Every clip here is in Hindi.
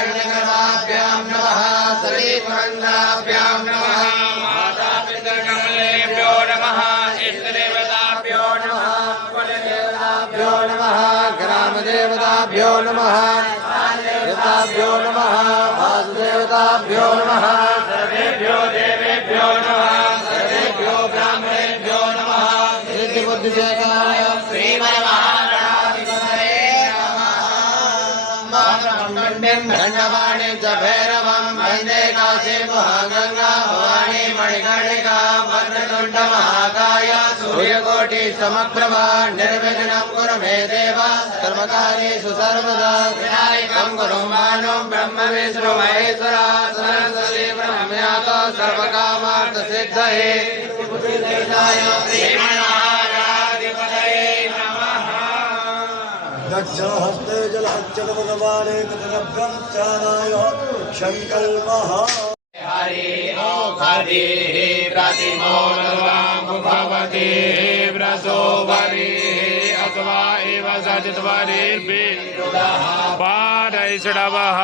हिरण्यगर्भाभ्यां नमः सलीमगन्धाभ्यां नमः मातापितृकमलेभ्यो नमः इष्टदेवताभ्यो नमः कुलदेवताभ्यो नमः ग्रामदेवताभ्यो नमः देवताभ्यो नमः वासुदेवताभ्यो नमः सर्वेभ्यो देवेभ्यो नमः सर्वेभ्यो ब्राह्मणेभ्यो नमः सिद्धिबुद्धिविजयकाय श्रीमन्महागणाधिपतये दण्डवाणी च भैरवं वन्दे काशीमुखगङ्गा भवानी मणिकर्णिकां वक्रतुण्डमहाकाय सूर्यकोटिसमप्रभा निर्विघ्नं कुरु मे देव सर्वकार्येषु सर्वदा विनायकं कुरु मानो ब्रह्म विष्णु महेश्वर सरस्वती ब्रह्मण्यातो सर्वकामार्थसिद्धये श्रीमन्महागणाधिपतये नमः। दक्षिणहस्ते जलहच्चलभगवाने कृतनभ्यं चानाय शङ्कल्पः हरि ओ हरि प्रतिमो भवति व्रसो वरि अथवा एव सजितवरिर्भिर्युदः पारैषडवः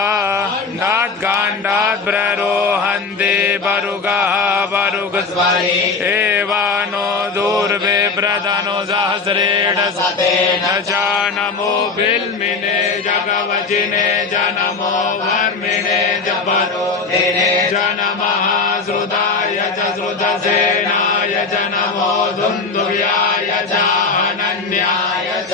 नाद्गाण्डात् प्ररोहन्ते बरुगः बरुगस्वरि एवानो दूर्वे प्रदनो सहस्रेण सतेन च नमो बिल्मिने जगवचिने जनमो वर्मिणे जपरोधिने नमः श्रुताय च श्रुतसेनाय च नमो दुन्दुभ्याय च अनन्याय च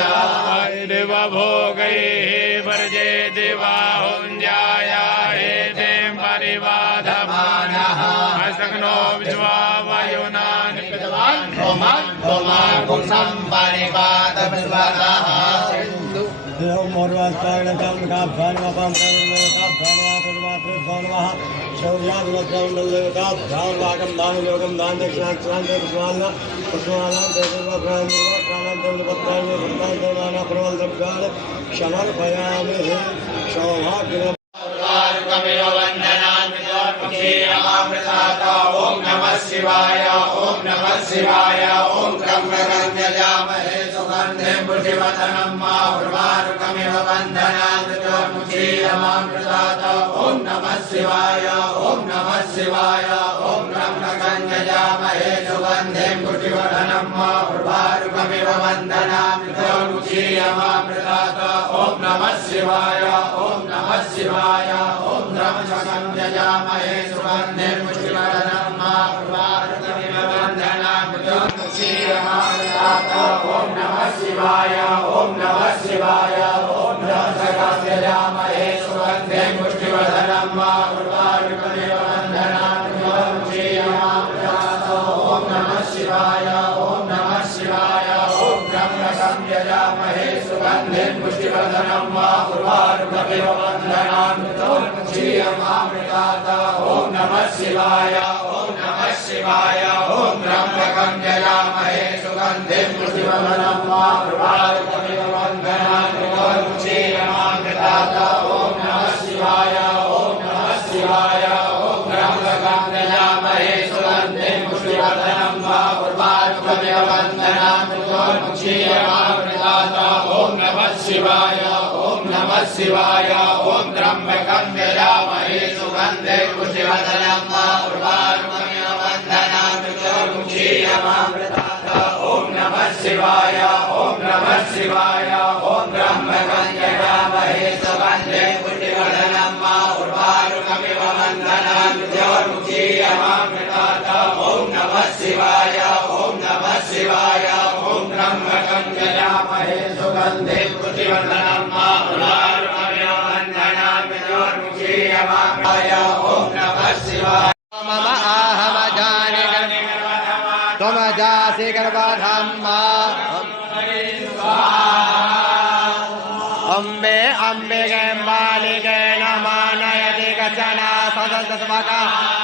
भोगैः वर्जेति बाहुञ्जाय हेतिं परिवाधमानः असग्नो विश्वावयुनानि पितवान् होमागुं सम्परिवादविश्वतः शौर्यागम दान योगम दान दक्षिणाक्षरां पुष्पालना पुष्पालां देवप्राणां प्रबल द्रव्याण समर्पयामि सौभाग्य ओम नमः शिवाय ओम नमः शिवाय ओम ब्रह्मगन्धयामहे सुगन्धिं पुष्टिवर्धनं माहुर्वारुकमिव बन्धनामृतोर्मुखीयमामृतात् ओम नमः शिवाय ओम नमः शिवाय ओम ब्रह्मगन्धयामहे सुगन्धिं पुष्टिवर्धनं माहुर्वारुकमिव बन्धनामृतोर्मुखीयमामृतात् ओम नमः शिवाय ओम नमः शिवाय ओम ब्रह्मगन्धयामहे सुगन्धिं पुष्टिवर्धनं माहुर्वारुकमिव बन्धनामृतोर्मुखीयमामृतात् ओम नमः शिवाय ओम नमः शिवाय ओम ब्रह्मगन्धयामहे सुगन्धिं पुष्टिवर्धनं माहुर्वारुकमिव बन्धनामृतोर्मुखीयमामृतात् ओम नमः शिवाय ओम नमः शिवाय ओम ब्रह्मगन्धयामहे सुगन्धिं पुष्टिवर्धनं माहुर्वारुकमिव बन्धनामृतोर्मुखीयमामृतात् ओम नमः शिवाय ओम नमः शिवाय ओम ब्रह्मगन्धयामहे सुगन्धिं पुष्टिवर्धनं माहुर्वारुकमिव बन्धनामृतोर्मुखीयमामृतात् ओम नमः शिवाय ओम नमः शिवाय ओम ब्रह्मगन्धयामहे सुगन्धिं पुष्टिवर्धनं माहुर्वारुकमिव बन्धनामृतोर्मुखीयमामृतात् ओम नमः शिवाय ओम नमः शिवाय ओम ब्रह्मगन्धयामहे सुगन्धिं पुष्टिवर्धनं माहुर्वारुकमिव बन्धनामृतोर्मुखीयमामृतात् ओम नमः शिवाय ओम नमः शिवाय ओम ब्रह्मगन्धयामहे सुगन्धिं पुष्टिवर्धनं माहुर्वारुकमिव बन्धनामृतोर्मुखीयमामृतात् ओम नमः शिवाय ओम नमः शिवाय ओम ब्रह्मगन्धयामहे सुगन्धिं पुष्टिवर्धनं माहुर्वारुकमिव बन्धनामृतोर्मुखीयमामृतात् ओम नमः शिवाय मम आहमजानि त्वमजासि गर्भधम्मा अम्बे अम्बिके बालिके नमः नयति कचन सदसस्मका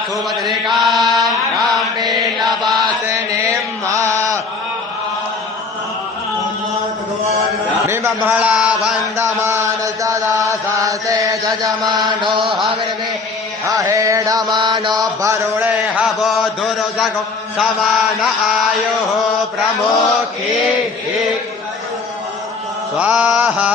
सुमद्रिकां रामे नवासिनीं बिम्बला वन्दमान सदा सासे जजमानो हविर्मे अहेडमानो वरुणे हवो दुर्जगो समान आयुः प्रमुखी स्वाहा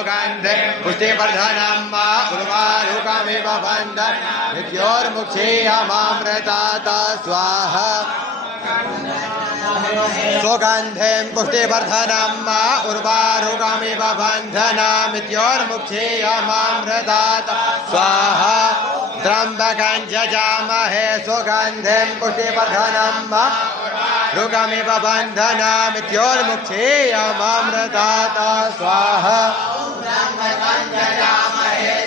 सुगन्धे पुष्टिवर्धनम् उर्वारुकमिव बन्धन मृत्योर्मुक्षीयमामृतात् स्वाहा सुगन्धिं पुष्टिवर्धनम् उर्वारुकमिव बन्धनामित्योर्मुक्षीयमामृतात् स्वाहा त्र्यम्बकं यजामहे सुगन्धिं पुष्टिवर्धनम् रुगमिव बन्धनामित्योर्मुक्षीयमामृतात् स्वाहा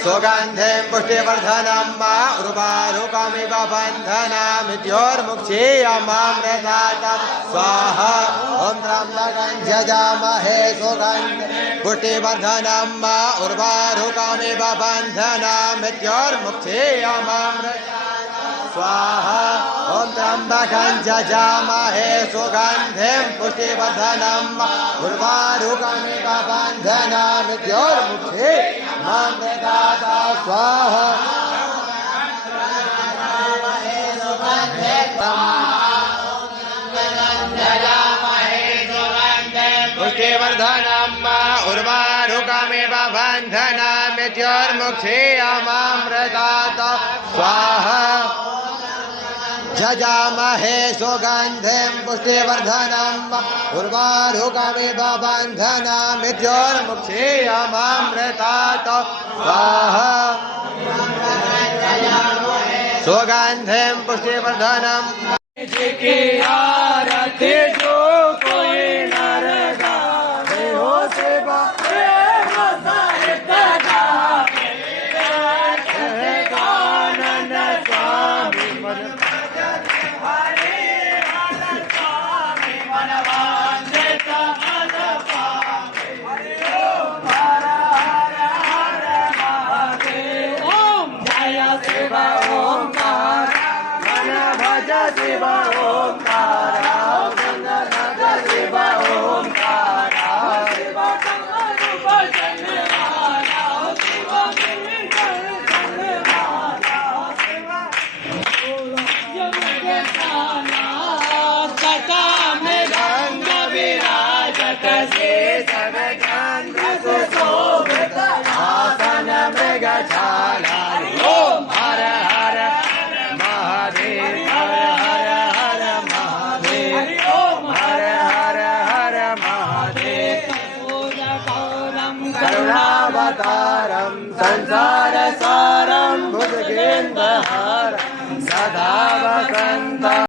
सुगन्धिं पुष्टिवर्धनम् उर्वारुकमिव बन्धनामित्योर्मुक्षीयमामृतात् स्वाहा ॐ त्र्यम्बकं यजामहे सुगन्धिं पुष्टिवर्धनम् उर्वारुकमिव बन्धनामित्योर्मुक्षीयमामृतात् स्वाहा ॐ त्र्यम्बकं यजामहे सुगन्धिं पुष्टिवर्धनम् उर्वारुकमिव बन्धनामित्योर्मुक्षीयमामृतात् स्वाहा पुष्टिवर्धनम् उर्वारुकमिव बन्धनामित्योर्मुक्षीयमामृतात् स्वाहा जजामहे सुगन्धिं पुष्टिवर्धनम् उर्वारुकमिव बन्धनामित्योर्मुक्षीयमामृतात् स्वाहा सुगन्धिं पुष्टिवर्धनम् की आरती जो कोई नर गावे हो सेवा शिव ओंकार शिव ओंकार विराजत से आसन मृगशाला ओम हर हर महादेव हर हर हर महादेव हर हर हर महादेव करुणावतारं संसार सारं भुजगेन्द्रहारं सदा वसन्त